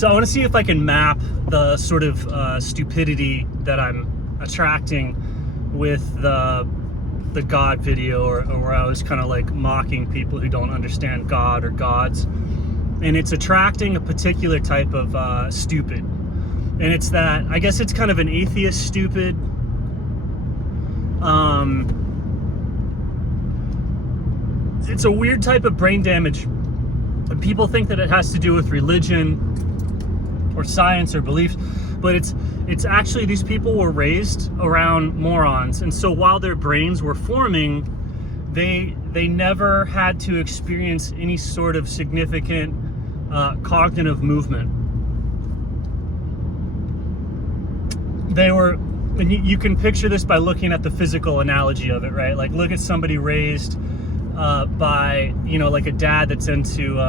So I want to see if I can map the sort of stupidity that I'm attracting with the God video, or where I was kind of like mocking people who don't understand God or gods. And it's attracting a particular type of stupid. And it's that, I guess it's kind of an atheist stupid. It's a weird type of brain damage. And people think that it has to do with religion or science or beliefs, but it's actually, these people were raised around morons, and so while their brains were forming, they never had to experience any sort of significant cognitive movement. They were, and you can picture this by looking at the physical analogy of it, right? Like, look at somebody raised by, like a dad that's into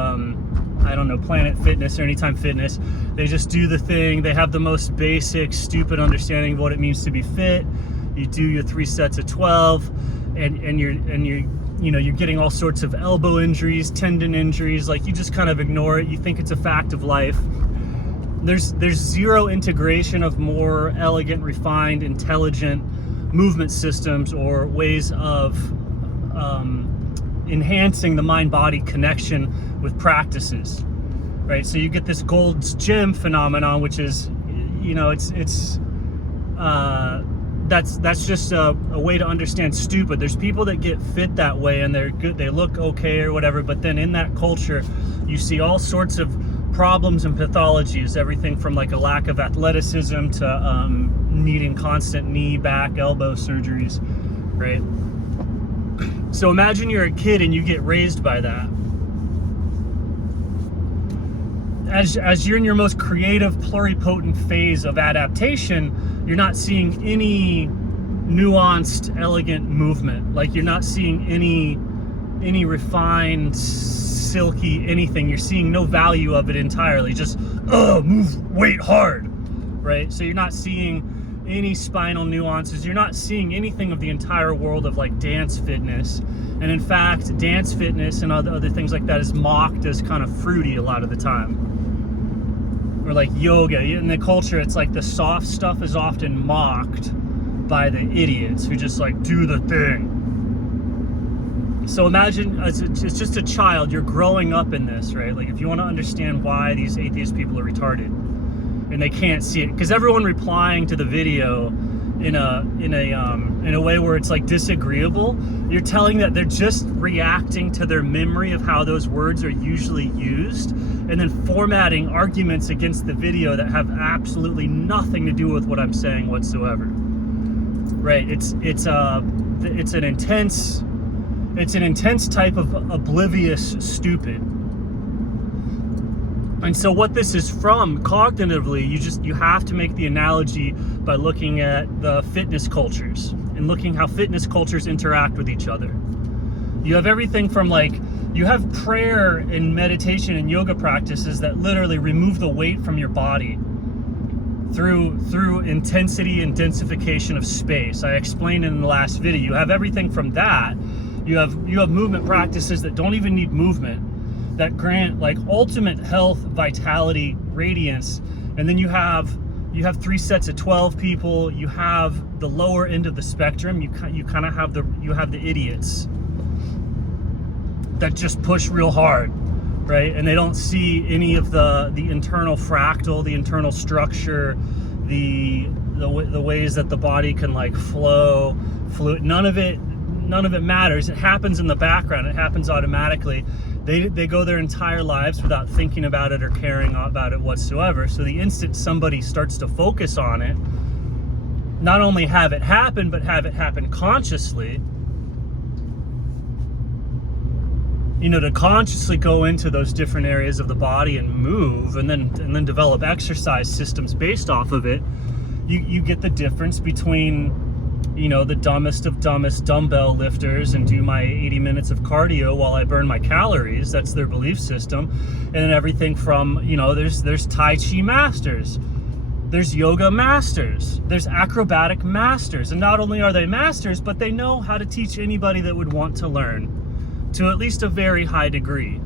I don't know, Planet Fitness or Anytime Fitness. They just do the thing. They have the most basic, stupid understanding of what it means to be fit. You do your 3 sets of 12, and you're getting all sorts of elbow injuries, tendon injuries. Like, you just kind of ignore it. You think it's a fact of life. There's zero integration of more elegant, refined, intelligent movement systems or ways of enhancing the mind-body connection with practices, right? So you get this Gold's Gym phenomenon, which is, that's just a way to understand stupid. There's people that get fit that way and they're good, they look okay or whatever, but then in that culture, you see all sorts of problems and pathologies, everything from like a lack of athleticism to needing constant knee, back, elbow surgeries, right? So imagine you're a kid and you get raised by that. As you're in your most creative, pluripotent phase of adaptation, you're not seeing any nuanced, elegant movement. Like, you're not seeing any refined, silky anything. You're seeing no value of it entirely. Just, move weight hard, right? So you're not seeing any spinal nuances. You're not seeing anything of the entire world of like dance fitness. And in fact, dance fitness and other things like that is mocked as kind of fruity a lot of the time. Or like yoga. In the culture, it's like the soft stuff is often mocked by the idiots who just like do the thing. So imagine, it's just a child, you're growing up in this, right? Like, if you want to understand why these atheist people are retarded and they can't see it, because everyone replying to the video in a way where it's like disagreeable, you're telling that they're just reacting to their memory of how those words are usually used, and then formatting arguments against the video that have absolutely nothing to do with what I'm saying whatsoever. Right? It's an intense type of oblivious stupid. And so what this is from cognitively, you have to make the analogy by looking at the fitness cultures and looking how fitness cultures interact with each other. You have everything from you have prayer and meditation and yoga practices that literally remove the weight from your body through intensity and densification of space. I explained in the last video. You have everything from that. You have movement practices that don't even need movement, that grant like ultimate health, vitality, radiance. And then you have 3 sets of 12 people. You have the lower end of the spectrum. You kind of have the idiots that just push real hard, right? And they don't see any of the internal fractal, the internal structure, the ways that the body can like flow, fluid. None of it matters. It happens in the background. It happens automatically. They go their entire lives without thinking about it or caring about it whatsoever. So the instant somebody starts to focus on it, not only have it happen, but have it happen consciously, to consciously go into those different areas of the body and move, and then develop exercise systems based off of it, you get the difference between the dumbest of dumbest dumbbell lifters and do my 80 minutes of cardio while I burn my calories. That's their belief system. And then everything from, there's Tai Chi masters, there's yoga masters, there's acrobatic masters. And not only are they masters, but they know how to teach anybody that would want to learn to at least a very high degree.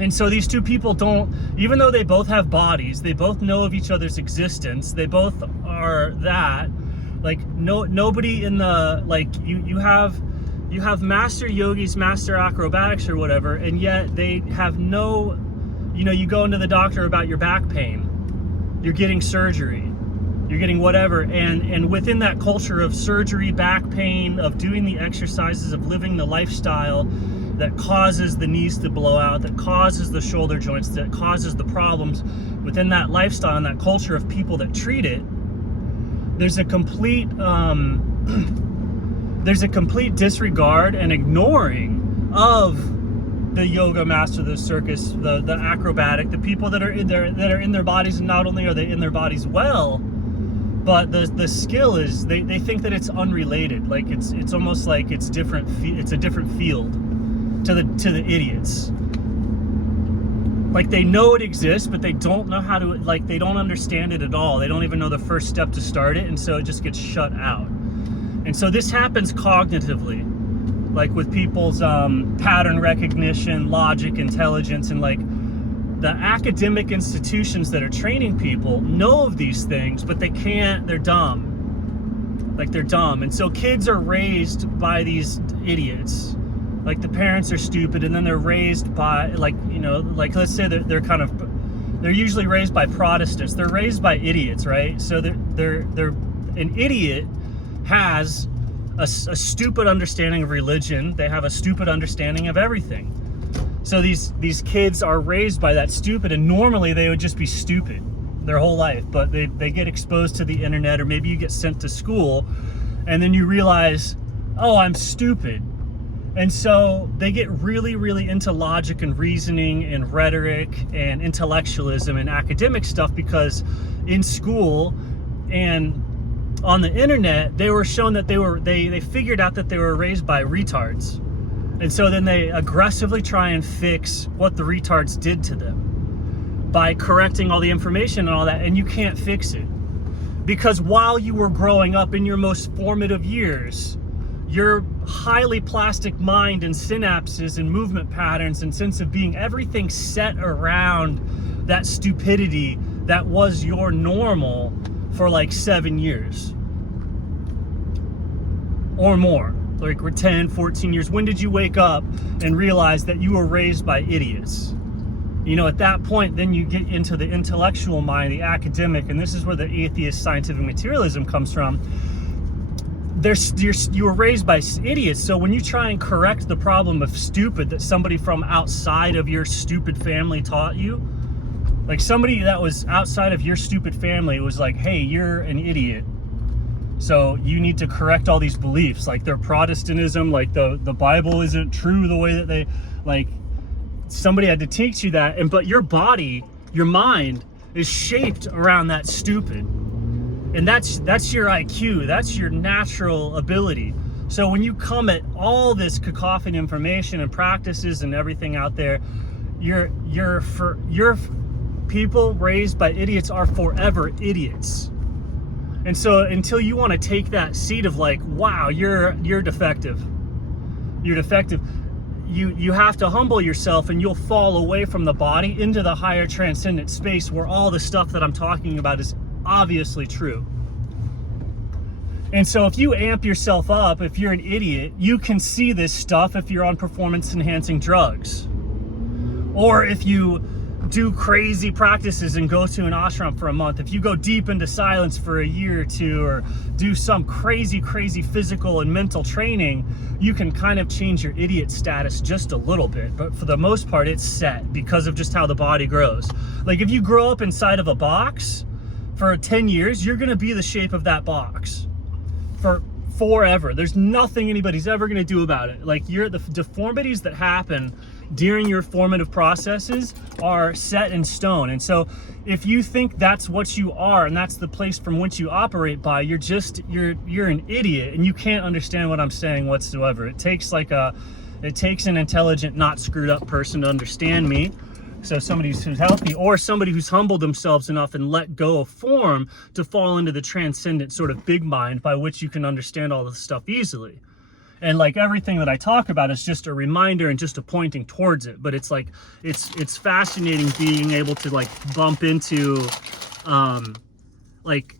And so these two people don't, even though they both have bodies, they both know of each other's existence, they both are that, like, nobody in the, like, you have master yogis, master acrobatics or whatever, and yet they have no, you know, you go into the doctor about your back pain, you're getting surgery, you're getting whatever, and within that culture of surgery, back pain, of doing the exercises, of living the lifestyle that causes the knees to blow out, that causes the shoulder joints, that causes the problems within that lifestyle and that culture of people that treat it, there's a complete disregard and ignoring of the yoga master, the circus, the acrobatic, the people that are in their bodies, and not only are they in their bodies well, but the skill is, they think that it's unrelated, like it's almost like it's different, it's a different field to the idiots. Like, they know it exists, but they don't know how to, like, they don't understand it at all. They don't even know the first step to start it, and so it just gets shut out. And so this happens cognitively, like with people's pattern recognition, logic, intelligence, and like the academic institutions that are training people know of these things, but they can't, they're dumb. Like, they're dumb. And so kids are raised by these idiots. Like, the parents are stupid, and then they're raised by, like, you know, like, let's say that they're usually raised by Protestants. They're raised by idiots, right? So they're an idiot has a stupid understanding of religion. They have a stupid understanding of everything. So these kids are raised by that stupid, and normally they would just be stupid their whole life, but they get exposed to the internet, or maybe you get sent to school, and then you realize, oh, I'm stupid. And so they get really, really into logic and reasoning and rhetoric and intellectualism and academic stuff, because in school and on the internet, they were shown that they figured out that they were raised by retards. And so then they aggressively try and fix what the retards did to them by correcting all the information and all that, and you can't fix it. Because while you were growing up in your most formative years, your highly plastic mind and synapses and movement patterns and sense of being, everything set around that stupidity that was your normal for like 7 years or more, like we're 10, 14 years. When did you wake up and realize that you were raised by idiots? You know, at that point, then you get into the intellectual mind, the academic, and this is where the atheist scientific materialism comes from. You were raised by idiots, so when you try and correct the problem of stupid that somebody from outside of your stupid family taught you, like somebody that was outside of your stupid family was like, hey, you're an idiot, so you need to correct all these beliefs, like their Protestantism, like the Bible isn't true the way that they, like, somebody had to teach you that, but your body, your mind is shaped around that stupid. And that's your IQ, that's your natural ability. So when you come at all this cacophony information and practices and everything out there, your people raised by idiots are forever idiots. And so until you want to take that seat of like, wow, you're defective, you have to humble yourself, and you'll fall away from the body into the higher transcendent space where all the stuff that I'm talking about is obviously true. And so if you amp yourself up, if you're an idiot, you can see this stuff if you're on performance enhancing drugs, or if you do crazy practices and go to an ashram for a month, if you go deep into silence for a year or two, or do some crazy physical and mental training, you can kind of change your idiot status just a little bit. But for the most part, it's set because of just how the body grows. Like, if you grow up inside of a box for 10 years, you're going to be the shape of that box for forever. There's nothing anybody's ever going to do about it. Like, the deformities that happen during your formative processes are set in stone. And so if you think that's what you are and that's the place from which you operate by, you're an idiot, and you can't understand what I'm saying whatsoever. It takes an intelligent, not screwed up person to understand me. So somebody who's healthy, or somebody who's humbled themselves enough and let go of form to fall into the transcendent sort of big mind by which you can understand all this stuff easily. And like everything that I talk about is just a reminder and just a pointing towards it. But it's like, it's fascinating being able to like bump into like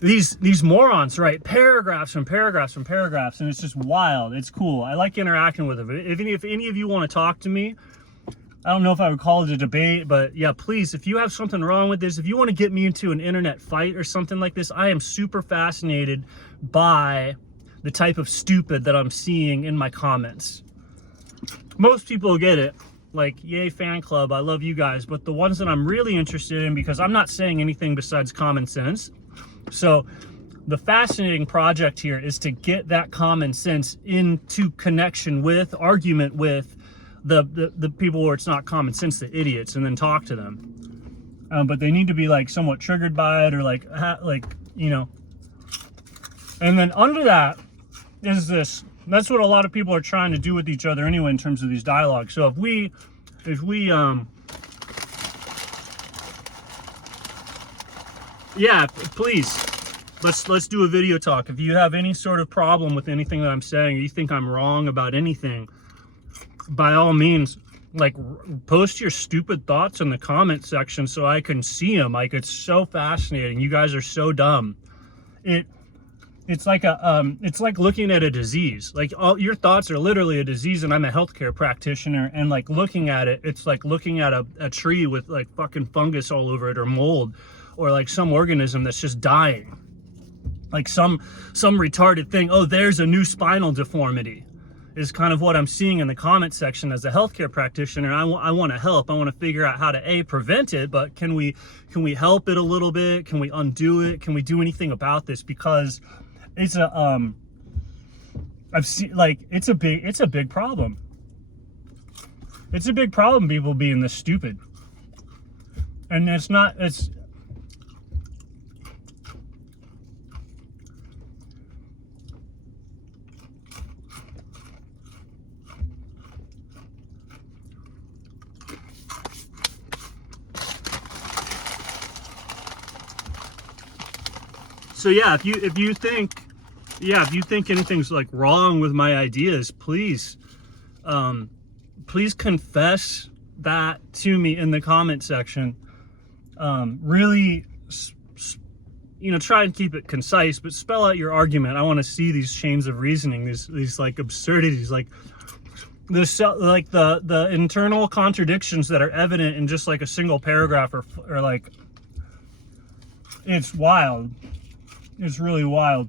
these morons, right? Paragraphs and paragraphs and paragraphs, and it's just wild. It's cool. I like interacting with them. If any of you want to talk to me, I don't know if I would call it a debate, but yeah, please, if you have something wrong with this, if you want to get me into an internet fight or something like this, I am super fascinated by the type of stupid that I'm seeing in my comments. Most people get it, like, yay fan club, I love you guys, but the ones that I'm really interested in, because I'm not saying anything besides common sense. So the fascinating project here is to get that common sense into connection with, argument with the people where it's not common sense, the idiots, and then talk to them. But they need to be like somewhat triggered by it, or like, you know. And then under that is this. That's what a lot of people are trying to do with each other anyway in terms of these dialogues. So if we yeah, please, let's do a video talk. If you have any sort of problem with anything that I'm saying, or you think I'm wrong about anything, by all means, like, post your stupid thoughts in the comment section so I can see them. Like, it's so fascinating. You guys are so dumb. It's like it's like looking at a disease. Like, all your thoughts are literally a disease, and I'm a healthcare practitioner, and like looking at it, it's like looking at a tree with like fucking fungus all over it, or mold, or like some organism that's just dying. Like some retarded thing. Oh, there's a new spinal deformity, is kind of what I'm seeing in the comment section as a healthcare practitioner. I want to help. I want to figure out how to prevent it, but can we help it a little bit? Can we undo it? Can we do anything about this? Because it's a I've seen, like, it's a big problem. It's a big problem, people being this stupid. And it's so yeah, if you think anything's like wrong with my ideas, please confess that to me in the comment section. Really, you know, try and keep it concise, but spell out your argument. I want to see these chains of reasoning, these like absurdities, like this, like the internal contradictions that are evident in just like a single paragraph, or like, it's wild. It's really wild.